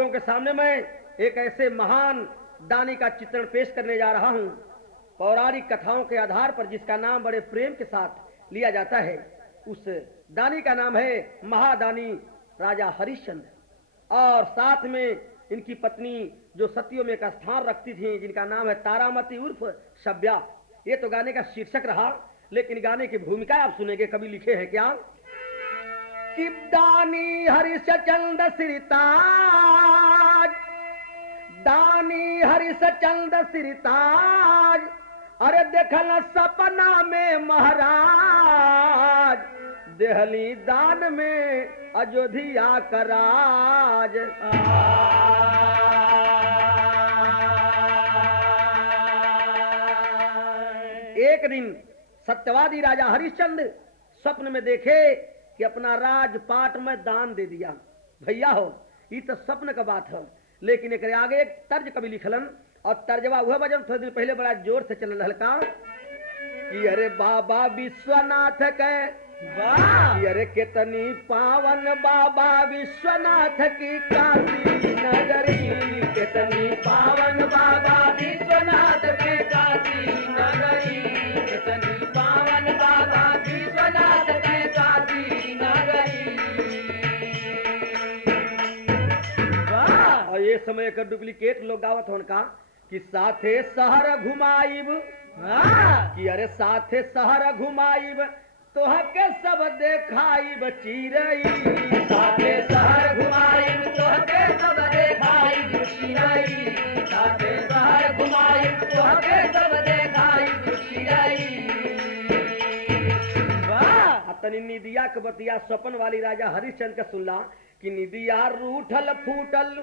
लोगों के सामने मैं एक ऐसे महान दानी का चित्रण पेश करने जा रहा हूं, पौराणिक कथाओं के आधार पर, जिसका नाम बड़े प्रेम के साथ लिया जाता है। उस दानी का नाम है महादानी राजा हरिश्चंद्र, और साथ में इनकी पत्नी जो सतियों में एक स्थान रखती थी, जिनका नाम है तारामती उर्फ सभ्या। ये तो गाने का शीर्षक रहा, लेकिन गाने की भूमिका आप सुनेंगे। कवि लिखे हैं क्या कि दानी हरिश्चंद्र सिरताज, दानी हरिश्चंद्र सिरताज, अरे देखल सपना में महाराज, देहली दान में अयोध्या का राज। एक दिन सत्यवादी राजा हरिश्चंद्र स्वप्न में देखे कि अपना राजपाट में दान दे दिया। भैया हो, ये तो स्वप्न का बात है, लेकिन एक आगे एक तर्ज कभी लिखलन, और तर्जवा हुआ वजन थोड़े दिन पहले बड़ा जोर से चल रहा कि अरे बाबा विश्वनाथ के, अरे कितनी पावन बाबा विश्वनाथ की काशी नगरी, कितनी पावन बाबा विश्वनाथ के काशी नगरी, कितनी पावन बाबा विश्वनाथ के काशी नगरी। और ये समय का डुप्लीकेट लोग गावत हो उनका कि साथे शहर घुमाइब, कि अरे साथे शहर घुमाइब तो हके सब देखाई बचीरई, साथे शहर घुमाइब तो हके सब देखाई बचीरई, साथे शहर घुमाइब तो हके सब देखाई बचीरई। वाह, तनी निदिया के बतिया स्वपन वाली राजा हरिश्चंद्र का सुनला कि निदिया रूठल फूटल,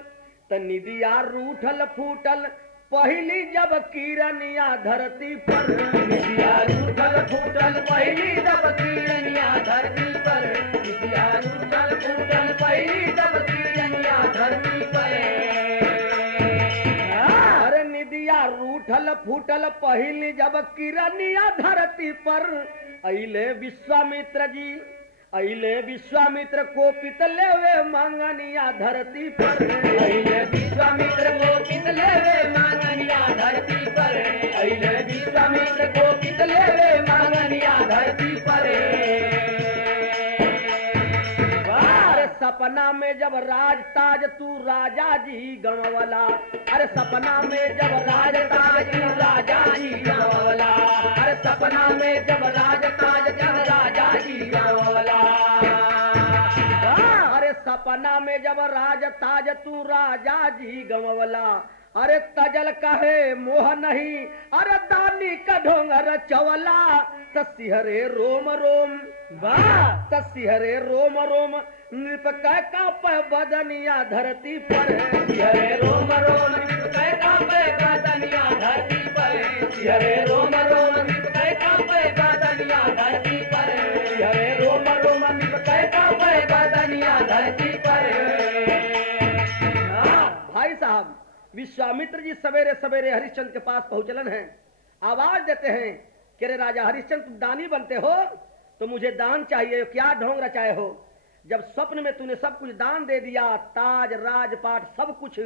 त निदिया रूठल फूटल पहली जब किरनिया धरती पर, निदिया रूठल फूटल पहली जब किरनिया धरती पर, निदिया रूठल फूटल पहली जब किरनिया धरती पर। अरे निदिया रूठल फूटल पहली जब किरनिया धरती पर, अइले विश्वामित्र जी, अइले विश्वामित्र को पितले वे मांगनिया धरती पर, अइले विश्वामित्र को पितले वे मांगनिया धरती पर, अइले विश्वामित्र को पितले वे मांगनिया धरती पर। अरे सपना में जब राज ताज तू राजा जी गंवला, अरे सपना में जब राज ताज तू राजा जी गंवला, अरे सपना में जब राज ताज जब राजा जी गंवला, अरे सपना में जब राज ताज तू राजा जी गंवला, अरे तजल कहे मोह नहीं, अरे दानी का ढोंगर चवला, तसिहरे रोम रोम, वाह तसिहरे रोम रोम, नृप का पे बदनिया धरती पर, सिहरे रोम रोम नृप का पे बदनिया धरती पर, सिहरे रोम रोम नृप का पे बदनिया धरती पर, सिहरे रोम रोम नृप का पे बदनिया धरती पर। भाई साहब, विश्वामित्र जी सवेरे सवेरे हरिश्चंद्र के पास पहुंचलन हैं, आवाज देते हैं कि रे राजा हरिश्चंद्र, तुम दानी बनते हो तो मुझे दान चाहिए, क्या ढोंग रचाए हो? जब स्वप्न में तूने सब कुछ दान दे दिया, ताज राजपाट सब कुछ,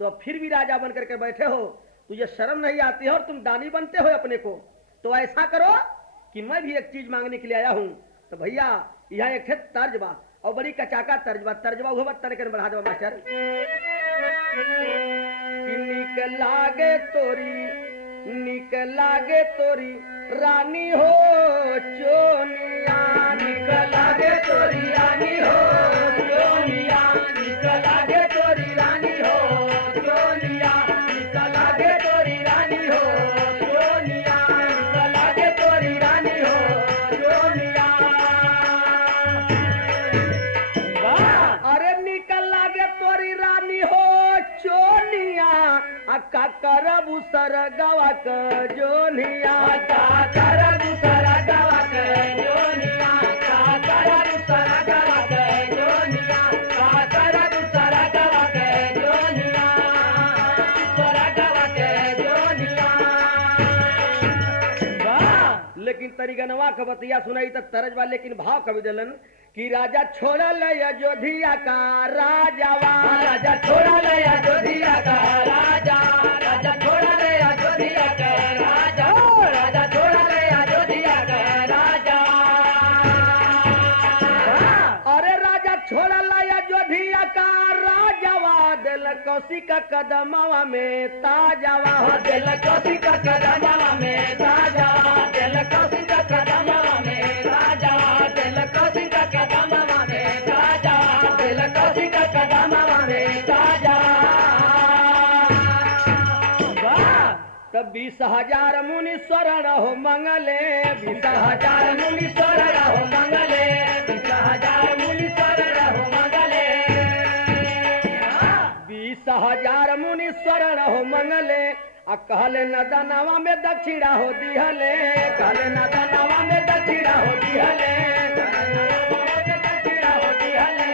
तो अब फिर भी राजा बन करके बैठे हो, तुझे शर्म नहीं आती है और तुम दानी बनते हो अपने को? तो ऐसा करो कि मैं भी एक चीज मांगने के लिए आया हूं। तो भैया यहाँ एक तर्ज बा, और बड़ी कचाका तर्जबा, तर्जबा हुआ तरीके बढ़ा दो मास्टर। निक लागे तोरी, निक लागे तोरी रानी हो चोनिया, निक लागे तोरी रानी हो चोनिया, निक लागे तोरी रानी हो चोनिया, निक लागे तोरी रानी हो चोनिया, निक लागे तोरी रानी हो चोनिया। वाह, अरे निक लागे तोरी रानी हो चोनिया, अक्का करबू सर गवा क जोनिया, अक्का करबू सर गवा क जोनिया, अक्का करबू सर गवा क जोनिया, अक्का करबू सर गवा क जोनिया, सर गवा क जोनिया। वाह, लेकिन तरीगनवा का बतिया सुनाई त तरजवा, लेकिन भाव कवि दलन कि राजा छोड़ल अयोध्या का राजावा, राजा छोड़ा ले अयोध्या का राजा, राजा छोड़ा ले अयोध्या का राजा, राजा छोड़ा ले अयोध्या का राजा। अरे राजा छोड़ल अयोध्या का राजावा, दिल कौशिक कदमवा में ताजावा, दिल कौशिक कदमवा में राजा, दिल कौशिक कदमवा में राजा, दिल कौशिक कदमवा में राजा, दिल कौशिक कदमवा में राजा। तब 20,000 मुनीश्वर रहो मंगले, 20,000 मुनीश्वर रहो मंगले, 20,000 मुनीश्वर रहो मंगले, 20,000 मुनीश्वर रहो मंगले। आ कहले नदनवा में दक्षिणा हो दिहले, कहले नदनवा में दक्षिणा हो दिहले, दक्षिणा हो दिहले।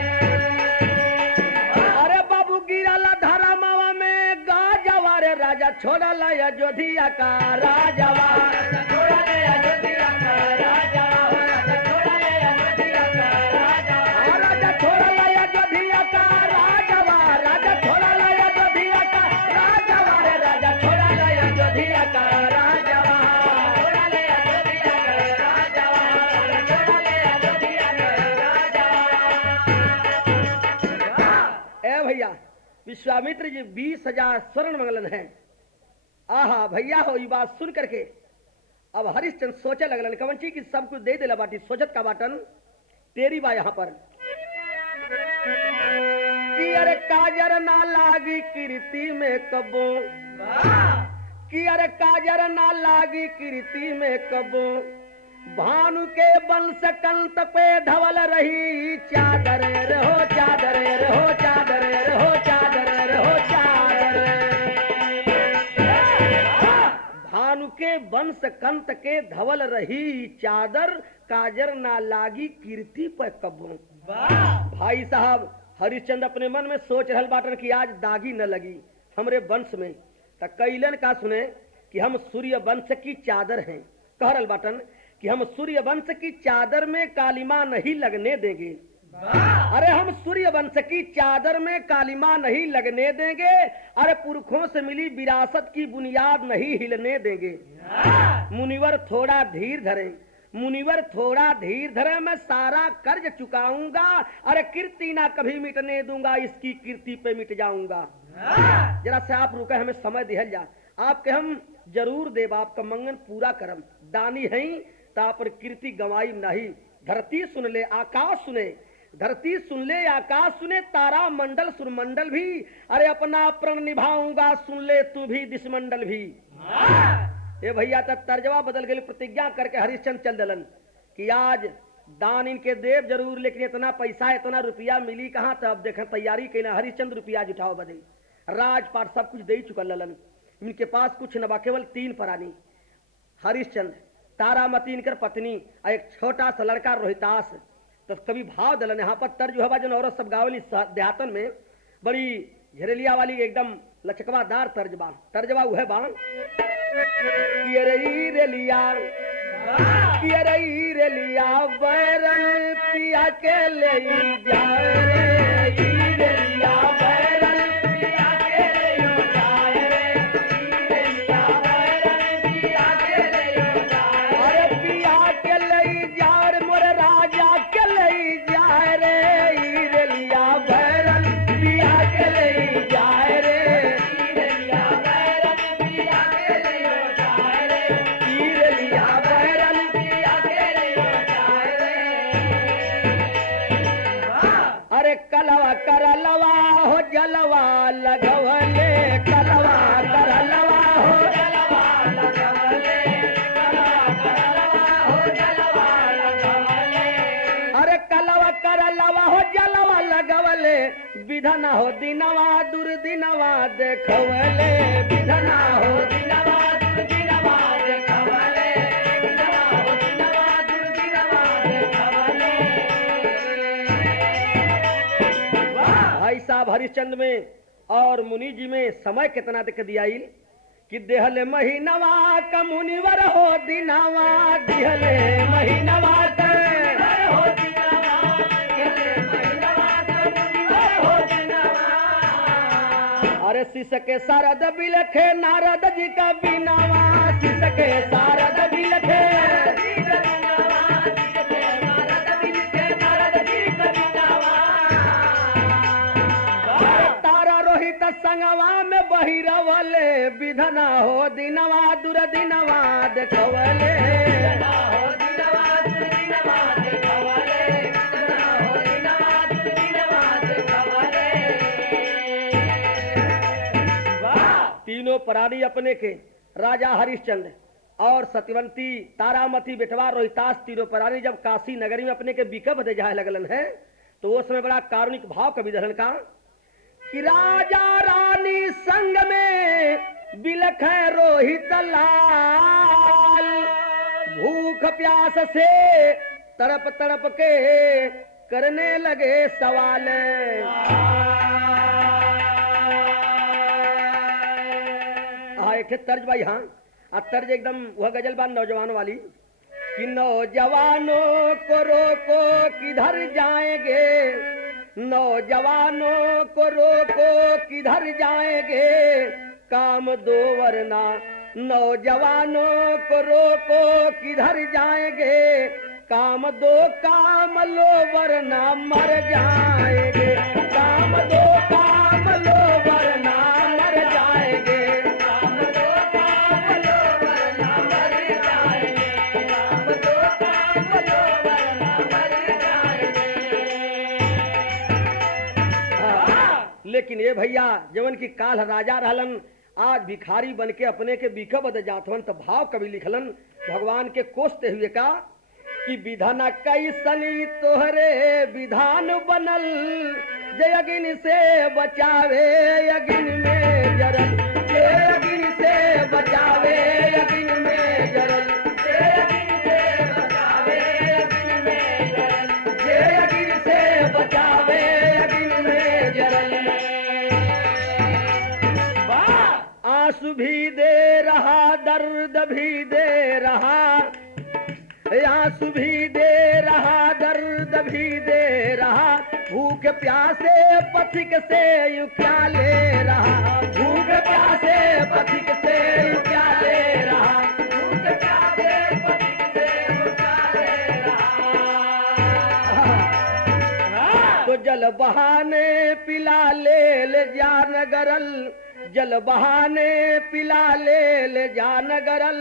अरे बाबू गिरल धर्मवा में गाजवा, रे राजा छोड़ल अयोध्या का राजावा, छोड़ा ले अयोध्या का राजा, राजा छोड़ा ले अयोध्या का राजा, राजा छोड़ल अयोध्या का राजावा, राजा छोड़ल अयोध्या का राजावा, रे राजा छोड़ा ले अयोध्या का राजा, छोड़ा ले अयोध्या का राजा, छोड़ा ले अयोध्या का राजा। ए भैया विश्वामित्र जी 20,000 स्वर्ण मंगलन है। आहा भैया हो ये बात सुन करके अब हरिश्चंद्र सोचे लगलन कवन चीज की सब कुछ दे देला बाटी, सोचत का बाटन तेरी बा यहाँ पर कि अरे काजर ना लागी कीर्ति में कबो, कि अरे काजर ना लागी कीर्ति में कबो, भानु के वंश कंत पे धवल रही चादर रहो, चादर रहो, चादर रहो, चादर रहो, चादर। भानु के वंश कंत के धवल रही चादर, काजर ना लागी कीर्ति पे कबो। भाई साहब हरिश्चंद्र अपने मन में सोच रहल बाटन कि आज दागी न लगी हमरे वंश में, त कैलन का सुने कि हम सूर्य वंश की चादर हैं। कह रहल बाटन कि हम सूर्य वंश की चादर में कालिमा नहीं लगने देंगे। अरे हम सूर्य वंश की चादर में कालिमा नहीं लगने देंगे, अरे पुरखों से मिली विरासत की बुनियाद नहीं हिलने देंगे। मुनिवर थोड़ा धीर धरे, मुनिवर थोड़ा धीर धरे, मैं सारा कर्ज चुकाऊंगा, अरे कीर्ति ना कभी मिटने दूंगा, इसकी कीर्ति पे मिट जाऊंगा। जरा से आप रुके, हमें समय दिहल जा, आपके हम जरूर देव, आपका मंगन पूरा करम। दानी है तापर कीर्ति गवाई नहीं। धरती सुन ले आकाश सुने, धरती सुन ले आकाश सुने, तारा मंडल सुरमंडल भी, अरे अपना प्रण निभाऊंगा, सुन ले तू भी दिशमंडल भी। ये भैया तक तर्जवा बदल गई, प्रतिज्ञा करके हरिश्चंद्र चल दलन कि आज दान इनके देव जरूर, लेकिन इतना पैसा इतना रुपया मिली कहाँ। तो अब देखें तैयारी कैला हरिश्चंद्र रुपया जुटाओ बदे, राजपाट सब कुछ दे चुकल ललन, इनके पास कुछ न बा, केवल 3 प्राणी, हरिश्चंद्र, तारामती इनकर पत्नी और एक छोटा सा लड़का रोहितास। तो कभी भाव दलन यहाँ पर तर्ज है जो औरत सब गावली देहातन में, बड़ी झरेलिया वाली एकदम लचकवादार तर्जबा, तर्जबा वह बा कि रही रेलिया, कि रही रेलिया बैरन पिया के ले जा रे, रेलिया बैरन पिया के ले जा रे, रेलिया बैरन पिया के ले जा, अरे पिया के ले जा रे, मोरे राजा के ले जा रे, रेलिया बैरन पिया के ले जा रे, रेलिया बैरन पिया के ले जा रे, रेलिया बैरन पिया के ले जा रे। अरे कलवा करलवा हो जलवा लगवले, कलवा करलवा हो जलवा लगवले, कलवा करलवा हो जलवा लगवले, अरे कलवा करलवा हो जलवा लगवले, विधना हो दिनवा दुर्दिनवा देखवले, विधना हो दिनवा दुर्दिनवा देखवले, विधना हो दिनवा दुर्दिनवा देखवले। भाई साहब हरिश्चंद्र में और मुनि जी में समय कितना देख दिया कि देहले महीनवा का मुनिवर हो दिनावा, दिहले महीनवा का हो दिनावा, अरे शिष के शारद बिलखे नारद जी का बिनावा, शिष के शारद बिलखे तारा रोहित संगवा में बहिरवले, विधना हो दिनवा दुर्दिनवा देखवले। तीनों प्राणी अपने के राजा हरिश्चंद्र और सत्यवंती तारामती बेटवा रोहितास तीनों प्राणी जब काशी नगरी में अपने के बिका बदे जाए लगलन है तो वो समय बड़ा कारुणिक भाव कवि दहन का कि राजा रानी संग में बिलख रोहित लाल, भूख प्यास से तड़प तड़प के करने लगे सवाल। एक तर्ज भाई, हाँ तर्ज एकदम वह गजल बान नौजवान वाली कि नौजवानों को रोको किधर जाएंगे, नौजवानों को रोको किधर जाएंगे, काम दो वरना नौजवानों को रोको किधर जाएंगे, काम दो काम लो वरना मर जाएंगे, काम दो काम लो वरना मर जाएंगे। लेकिन ये भैया जवन की काल राजा रहलन आज भिखारी बन के अपने के बिका बद जातवन तो भाव कवि लिखलन भगवान के कोसते हुए का कि विधान कैसनी तोहरे विधान बनल, जय अग्नि से बचावे अग्नि में जरल, जय अग्नि से बचावे अग्नि में जरल, जय अग्नि से बचावे अग्नि में जरल, जय अग्नि से बचावे अग्नि में जरल। आंसू भी दे रहा दर्द भी दे रहा, आंसू भी दे रहा दर्द भी दे रहा, भूख प्यासे पथिक से यू क्या ले रहा, भूख प्यासे पथिक से यू क्या ले रहा, भूख प्यासे पथिक से यू क्या ले रहा। तो जल बहाने पिला ले जान गरल, जल बहाने पिला ले जान गरल,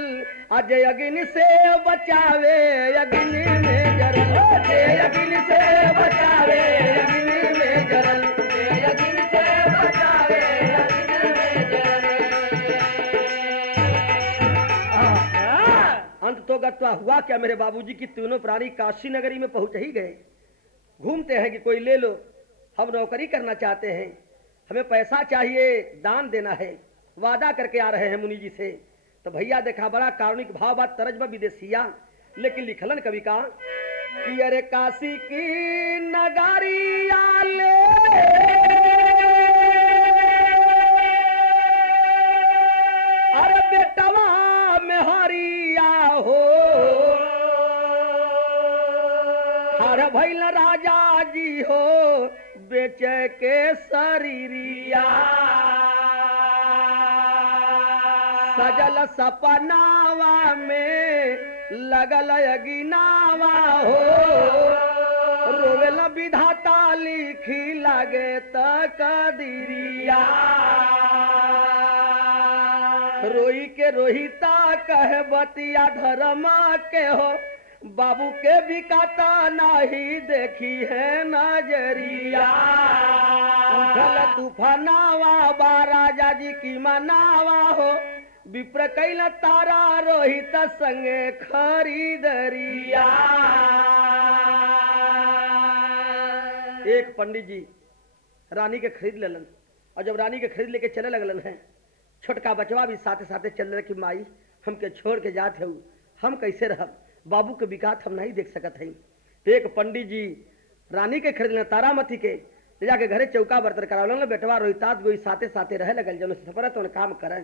अजय अग्नि से बचावे अग्नि में जरल, अजय अग्नि से बचावे अग्नि में जरल, अजय अग्नि से बचावे अग्नि में जरल। अंत तो गत्वा हुआ क्या मेरे बाबूजी की तीनों प्राणी काशी नगरी में पहुंच ही गए। घूमते हैं कि कोई ले लो, हम नौकरी करना चाहते हैं, हमें पैसा चाहिए, दान देना है, वादा करके आ रहे हैं मुनि जी से। तो भैया देखा बड़ा कारुणिक भाव बात तरजबा विदेशिया, लेकिन लिखलन कवि का कि अरे काशी की नगारिया ले अरे बेटवा में हरिया हो, हर भैल राजा जी हो बेचे के शरीरिया, सजल सपनावा में लगल अगिनावा हो, रोवेल विधाता लिखी लगे तकदीरिया, रोई के रोहिता कह बतिया धर्मा के हो, बाबू के बिकाता नहीं देखी है नजरिया, उठल तूफानावा बा राजा जी की मनावा हो, विप्र कैल तारा रोहित संगे खरीदरिया। एक पंडित जी रानी के खरीद लेलन और जब रानी के खरीद लेके चले लगलन है, छोटका बचवा भी साथे साथे चल रहे कि माई हमके छोड़ के जाते हो, हम कैसे रहब, बाबू के विकास हम नहीं देख सकत है। तो एक पंडित जी रानी के खरीद तारामती के ले जाके घरे चौका बर्तन करावलन, बेटवा रोहितास गोई साथे साथे रहे लगल, जब सफर तो काम करे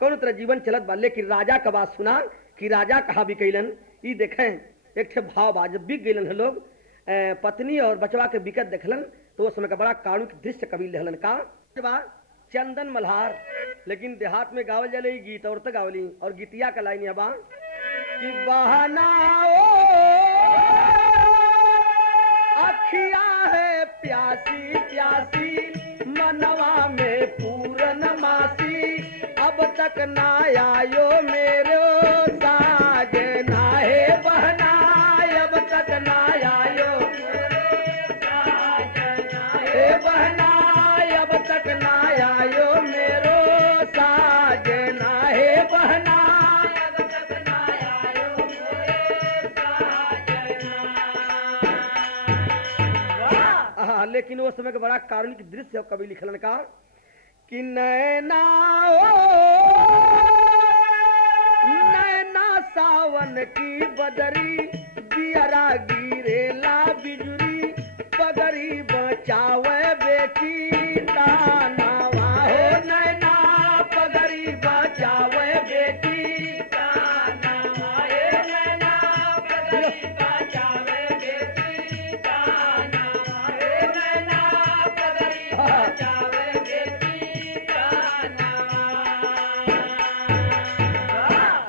कौन तरह जीवन चलत बा। लेकिन राजा का बात सुना कि राजा कहा बिकैलन, ई देखें एक ठे भाव बा, जब बिक गईलन है लोग पत्नी और बचवा के बिकत देखलन तो उस समय का बड़ा कारुणिक दृश्य कवि लेहलन का चंदन मल्हार, लेकिन देहात में गावल जले गीत और तो गावली और गीतिया का लाइन बा कि बहना ओ अखिया है प्यासी प्यासी मनवा में पूरन मासी, अब तक ना आयो मेरो साजना है बहना, अब तक ना आयो बहना, अब तक ना आयो मेरो साजना है बहना, अब तक ना आयो मेरो साजना। लेकिन वो समय का बड़ा कारुणिक दृश्य कवि लिखलन का कि नैना ओ नैना सावन की बदरी, दियरा गिरेला बिजुरी, पगरी बचावे बेटी तानावा हो नैना, पगरी बचावे बेटी तानावा हे नैना, पगरी बचावे बेटी तानावा हे नैना, पगरी बचावे बेटी तानावा।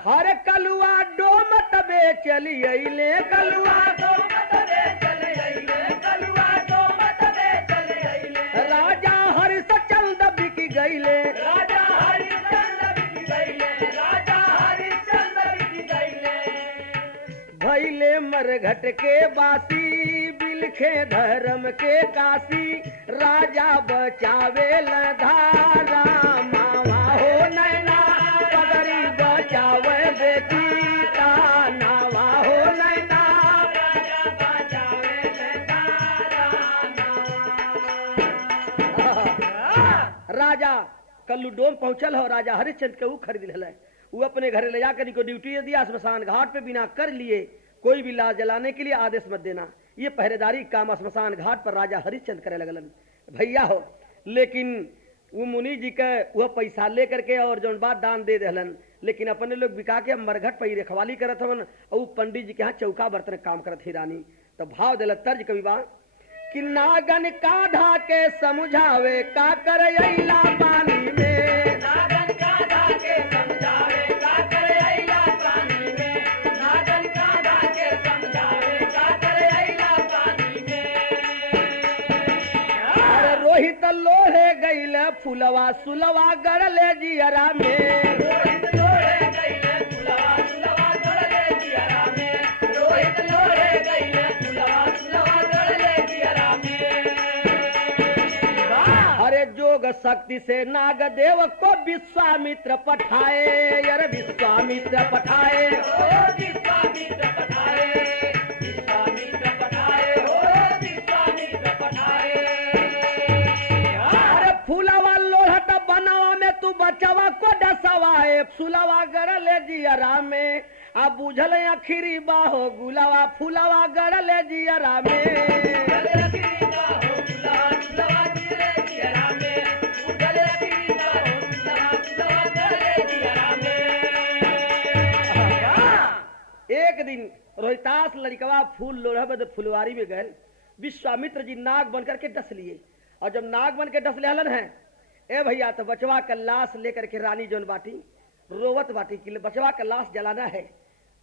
हर कलुआ डोमत बेचली अइले, कलुआ डोमत बेचली अइले, कलुआ डोमत बेचली अइले, राजा हरिश्चंद्र बिक गइले, राजा हरिश्चंद्र बिक गइले, राजा हरिश्चंद्र बिक गइले, भइले मरघट के बासी, बिलखे धर्म के काशी, राजा बचावे लधारा मावा हो नैना, पगरी बचावे बेटी तानावा हो नैना, राजा बचावे लधारा राजा कल्लू डोम पहुंचल हो, राजा हरिश्चंद्र के ऊ खरीद ले, वो अपने घरे ले जाकर इनको ड्यूटी दिया, श्मशान घाट पे बिना कर लिए कोई भी लाश जलाने के लिए आदेश मत देना, ये पहरेदारी काम श्मशान घाट पर राजा हरिश्चंद्र करे लगलन भैया हो। लेकिन वो मुनि जी के वह पैसा ले करके और जौन बात दान दे दहलन, लेकिन अपने लोग बिका के मरघट पर रखवाली करत हवन और पंडित जी के यहाँ चौका बर्तन काम करत ही रानी। तो भाव दिल तर्ज कवि बा कि नागन काधा के समझावे का कर अइला पानी में, नागन काधा के समझावे का कर अइला पानी में, नागन काधा के समझावे का कर अइला पानी में। अरे रोहित लोहे गइले फुलवा सुलवा गड़ले जियरा में, रोहित लोहे गइले फुलवा सुलवा गड़ले जियरा में, रोहित लोहे गइले फुलवा सुलवा गड़ले जियरा में। अरे जोग शक्ति से नागदेव को विश्वामित्र पठाए, यार विश्वामित्र पठाए, विश्वामित्र पठाए, विश्वामित्र पठाए, विश्वामित्र पठाए। अरे फूलवा लोहट बनावा में तू बचवा को डसवाए, फूलवा गड़ले जियरा में, आ बुझल आखिरी बाहो गुलावा फूलवा गड़ले जियरा में, एक दिन रोहितास लड़कवा फूल लोढ़ा बद फुलवारी में गए, विश्वामित्र जी नाग बन करके डस लिए, और जब नाग बन के डस लेहलन है ए भैया तो बचवा का लाश लेकर के रानी जौन बाटी रोवत बाटी कि बचवा का लाश जलाना है,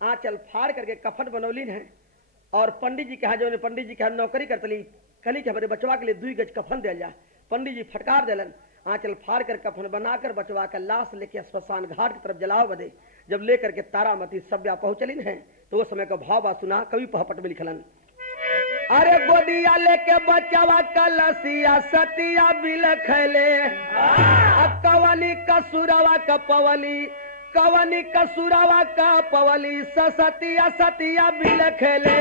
आंचल फाड़ करके कफन बनौलीन है, और पंडित जी के यहाँ जो पंडित जी के यहाँ नौकरी करतली कली के हमारे बचवा के लिए 2 गज कफन दिया जा, पंडित जी फटकार दिलन, आंचल फाड़ कर कफन बनाकर बचवा का लाश लेके श्मशान घाट की तरफ जलाओ बदे। जब लेकर के तारामती सभ्या पहुंचलिन है तो वो समय का भाव बा सुना कवि पहपट में लिखलन। अरे गोदिया लेके बचवा कलसिया सतिया बिलखले, कवनी कसुरवा कपवली, कवनी कसुरवा कपवली, सतिया सतिया बिलखले,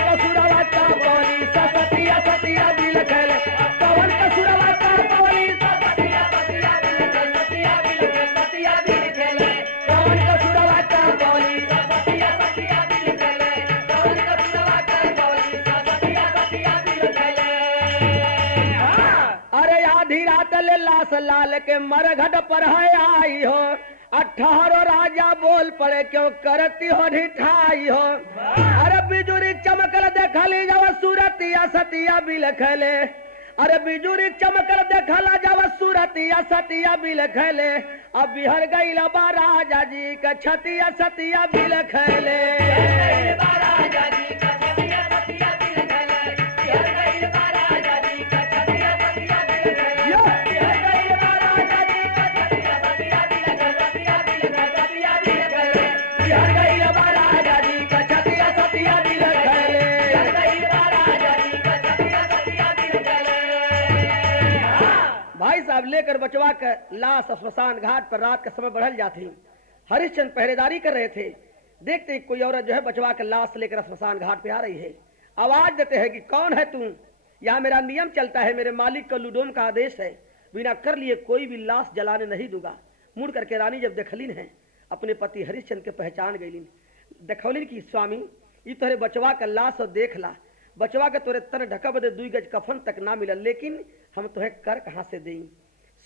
कसुरवा कपवली, सतिया सतिया बिलखले, कवन कसुरवा कपवली, सतिया सतिया बिलखले, सतिया बिलखले, कवन कसुरवा कपवली, सतिया सतिया बिलखले, कवन कसुरवा कपवली, सतिया सतिया बिलखले। अरे आधी रात ले लाश लाल के मरघट पर है आई हो, 18 राजा बोल पड़े क्यों करती हो ढिठाई हो। अरे बिजुरी चमकल देखली जब सूरतिया सतिया बिलखले अरे बिजुरी चमकर देखला जब सूरतिया सतिया बिलखले अब बिहर गईला बा राजा जी का छतिया सतिया बिलखले राजा जी का छतिया सतिया बिलखले बिहर गईल बा राजा जी का छतिया सतिया बिलखले बिहर गईल बा राजा जी का छतिया सतिया बिलखले सतिया बिलखले सतिया बिलखले बिहर गईल बा राजा जी का छतिया सतिया बिलखले बिहर गईल बा राजा जी का छतिया सतिया बिलखले। भाई साहब लेकर बचवा के लाश श्मशान घाट पर रात के समय बढ़ल जाती। हरिश्चंद्र पहरेदारी कर रहे थे, देखते ही कोई औरत जो है बचवा के लाश लेकर श्मशान घाट पे आ रही है। आवाज देते हैं कि कौन है तू? यहाँ मेरा नियम चलता है, मेरे मालिक का लुडोम का आदेश है, बिना कर लिए कोई भी लाश जलाने नहीं दूंगा। मुड़ करके रानी जब देखलिन है अपने पति हरिश्चंद्र के पहचान गईलिन, देखौलिन कि स्वामी ये तोरे बचवा का लाश और देख ला, बचवा के तोरे तन ढका बदे 2 गज कफन तक ना मिलल, लेकिन हम तुम्हें कर कहाँ से दें?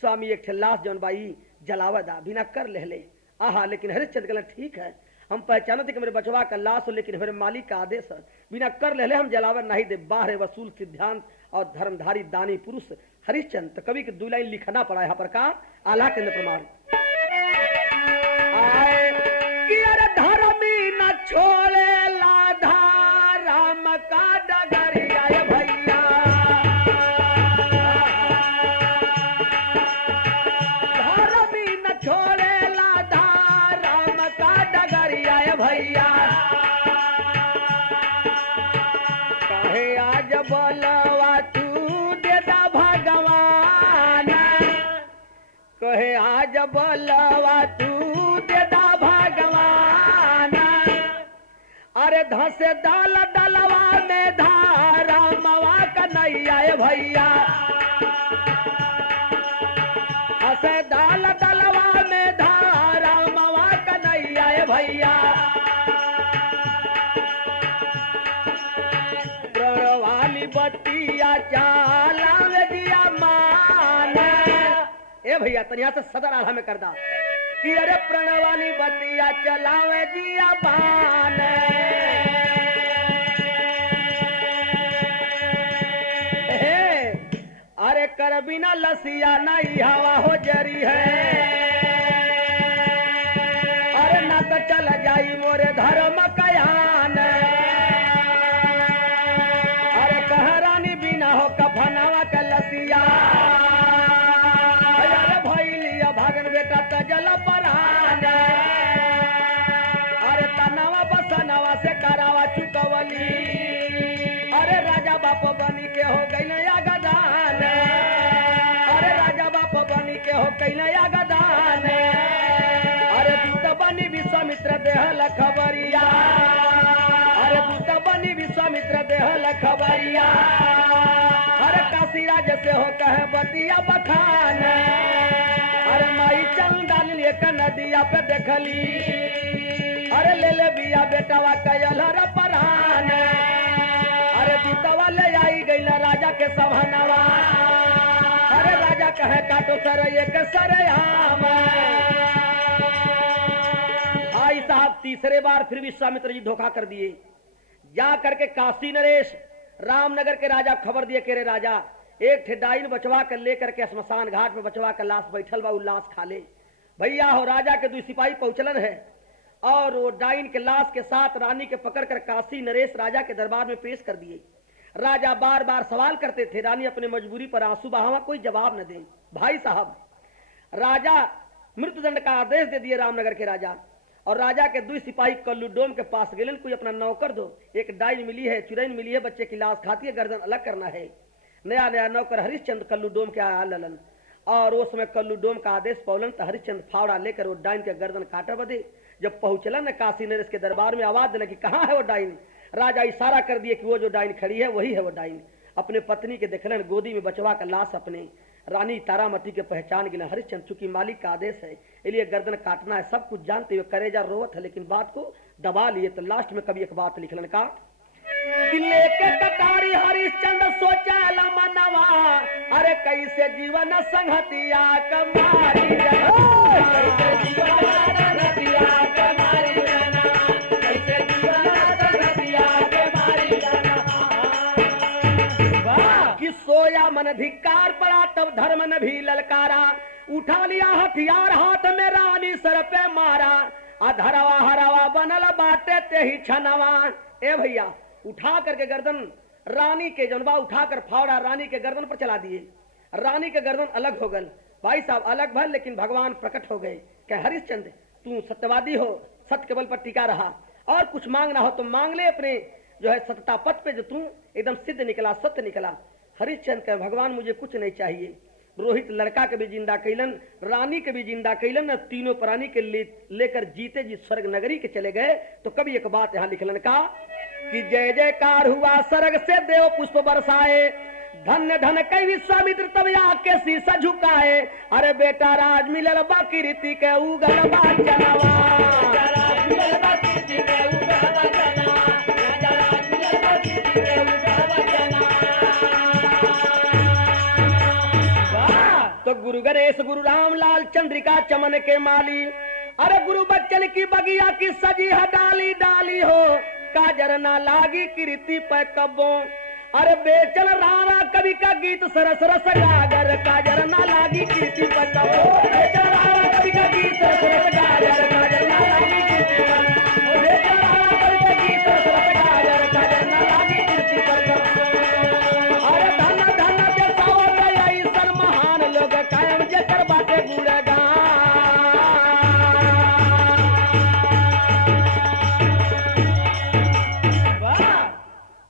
स्वामी एक लाश जौन बाई जलावा दा, बिना कर ले आहा। लेकिन हरिश्चंद्र कहला ठीक है, हम पहचानते कि मेरे बचवा का लाश हो, लेकिन मेरे मालिक का आदेश है, बिना कर ले हम जलावा नहीं दे। बाहर वसूल सिद्धांत और धर्मधारी दानी पुरुष हरिश्चंद्र। तो कवि के 2 लाइन लिखना पड़ा यहाँ पर का आला के प्रमाण आए कि अरे धर्मी न छोड़े लाधा राम का डगरिया भैया, धर्मी न छोड़े लाधा राम का डगरिया भैया, कहे आज बोलवा तू देदा भगवान, कहे आज बोलवा तू देदा भगवान, अरे धसे दाल डलवा में धारा मवा कन्हैया भैया, हसे दाल डलवा में धारा मवा कन्हैया भैया, प्रणवाली बतिया चालावे दिया मान। ए भैया तनिया से सदर आधा में कर दा कि अरे प्रणवाली बतिया चलावे दिया मान, अरे कर बिना लसिया नहीं हवा हो जरी है, अरे ना तो चल जाई मोरे धर्म कयान, अरे कहरानी बिना हो कफनावा के लसिया, अरे भैलिया भागन बेटा तजल परान, अरे तनावा बसनावा से करावा चुकवली, अरे राजा बाप बनी के हो गई नया गदान, अरे राजा बाप बनी के हो गई नया गदान, अरे दूत बनी विश्वामित्र देहल खबरिया, अरे दूत बनी विश्वामित्र देहल खबरिया, अरे काशी राज से हो कहे बतिया बखान, अरे माई चंदाल लेकर नदिया पे देखली, अरे ले बिया बेटावा कयल परान, अरे बीतवा ले आई गई राजा के सभानवा, अरे राजा कहे काटो सर एक सरयाम। भाई साहब तीसरे बार फिर विश्वामित्र जी धोखा कर दिए, जा करके काशी नरेश रामनगर के राजा खबर दिए के रे राजा एक ठे डाइन बचवा कर लेकर के श्मशान घाट में बचवा का लाश बैठल बा, लाश खा ले। भैया हो राजा के 2 सिपाही पहुंचलन है और वो डाइन के लाश के साथ रानी के पकड़ कर काशी नरेश राजा के दरबार में पेश कर दिए। राजा बार बार सवाल करते थे, रानी अपने मजबूरी पर आंसू बहावा, कोई जवाब न दे। भाई साहब राजा मृत्युदंड का आदेश दे दिए रामनगर के राजा, और राजा के 2 सिपाही कल्लूडोम के पास गेलन, कोई अपना नौकर दो, एक डाइन मिली है, चुरैन मिली है, बच्चे की लाश खाती है, गर्दन अलग करना है। नया नया नौकर हरिश्चंद्र कल्लूडोम के आया ललन, और उस समय कल्लूडोम का आदेश पौलन तो हरिश्चंद्र फावड़ा लेकर वो डाइन के गर्दन काटा बदे। जब पहुंचला न काशी नरेश के दरबार में, आवाज दिला कि कहाँ है वो डाइन। राजा इशारा कर दिए कि वो जो डाइन खड़ी है वही है वो डाइन। अपने पत्नी के देखलन गोदी में बचवा का लाश अपने रानी तारामती के पहचान गिला। हरिश्चंद्र चूंकि मालिक का आदेश है इसलिए गर्दन काटना है, सब कुछ जानते हुए करेजा रोवत है, लेकिन बात को दबा लिए। तो लास्ट में कभी एक बात लिखलन का कि लेके कटारी हरिश्चंद्र सोचा मनवा, अरे कैसे जीवन संगतिया कमारी मन धिक्कार पड़ा, तब धर्म ने भी ललकारा। उठा लिया हथियार हाथ में, रानी सर पे मारा। अधरवा हरवा बनल बाटे ते ही छनवा। ए भैया, उठा करके गर्दन रानी के जनवा उठाकर फावड़ा रानी के गर्दन पर चला दिए। रानी के गर्दन अलग हो गल। भाई साहब अलग भल, लेकिन भगवान प्रकट हो गए। क्या हरिश्चंद्र, तू सत्यवादी हो, सत्य के बल पर टिका रहा, और कुछ मांगना हो तो मांग ले। अपने जो है सत्ता पथ पे जो तू एकदम सिद्ध निकला, सत्य निकला। हरिश्चंद्र कहे भगवान मुझे कुछ नहीं चाहिए। रोहित लड़का के भी जिंदा कैलन, रानी के भी जिंदा कैलन, और तीनों प्राणी के लेकर जीते जी स्वर्ग नगरी के चले गए। तो कभी एक बात यहाँ लिखलन का कि जय जयकार हुआ स्वर्ग से देव पुष्प बरसाए, धन्य धन कई विश्वामित्र तब आके शीशा झुकाए। अरे बेटा राज मिलल बाकी रीति के उगल बा चनवा। तो गुरु गणेश गुरु राम लाल चंद्रिका चमन के माली। अरे गुरु बच्चन की बगिया की सजी है डाली डाली हो, काजर ना लागी कीर्ति पे कब्बो। अरे बेचल रावा कवि का गीत सरस रस गागर, काजर ना लागी कीर्ति पे कब्बो। बेचल रावा कवि का गीत सरस रस गागर।